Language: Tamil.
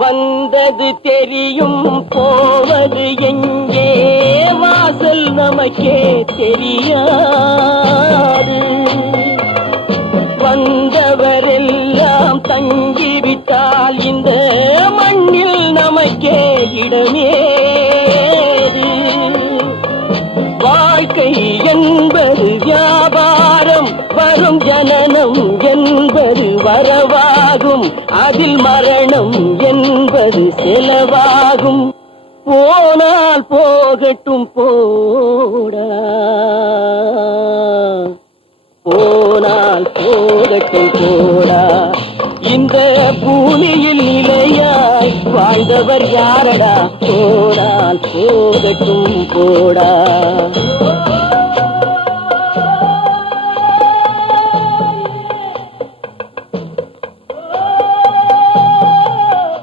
வந்தது தெரியும் போவது எங்கே வாசல் நமக்கே தெரியாது. வந்தவரெல்லாம் தங்கிவிட்டால் இந்த மண்ணில் நமக்கே இடமேது. வாழ்க்கை என்பது வியாபாரம், வரும் ஜனனம் என்பது வரவாகும், அதில் மரணம் என்பது செலவாகும். போனால் போகட்டும் போடா, போனால் போகட்டும் போடா. இந்த பூமியில் நிலையாய் வாழ்ந்தவர் யாரடா? போனால் போகட்டும் போடா.